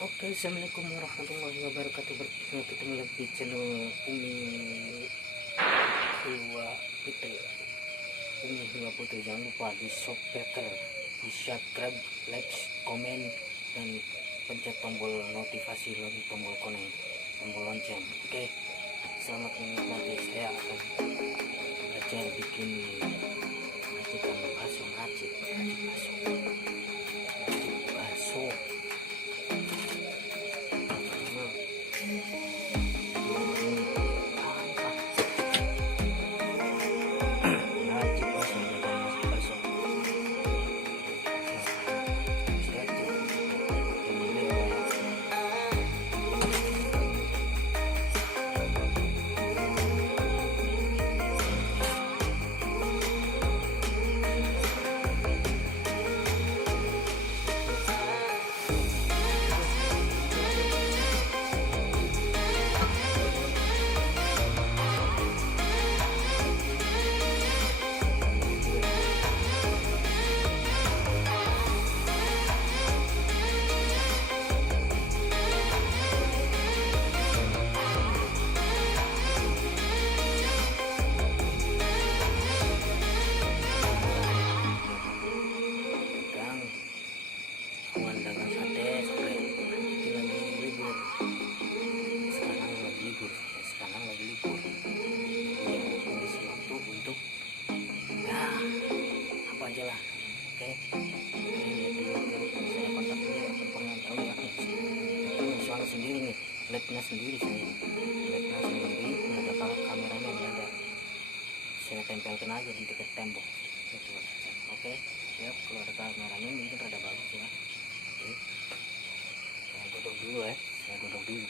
Oke, assalamualaikum warahmatullahi wabarakatuh. Ketemu lagi di channel Umi Hiwa Putri. Umi Hiwa Putri, jangan lupa di subscribe, di subscribe, like, komen, dan pencet tombol notifikasi, tombol konen, tombol lonceng. Oke, selamat menikmati. Saya akan belajar bikin racikan bakso, racik bakso. Pemandangan sate sore itu lagi libur. Sekarang lagi libur ya, mengisi waktu untuk ya apa aja lah. Oke, lihat dulu saya kontak dulu ya, pernah tahu ya itu soal sendiri nih, labnya sendiri, nggak ada kameranya, nggak ada, saya tempelkan aja di dekat tembok gitu. Oke, siap. Kalau ada kameranya mungkin rada bagus ya. Oke, saya duduk dulu.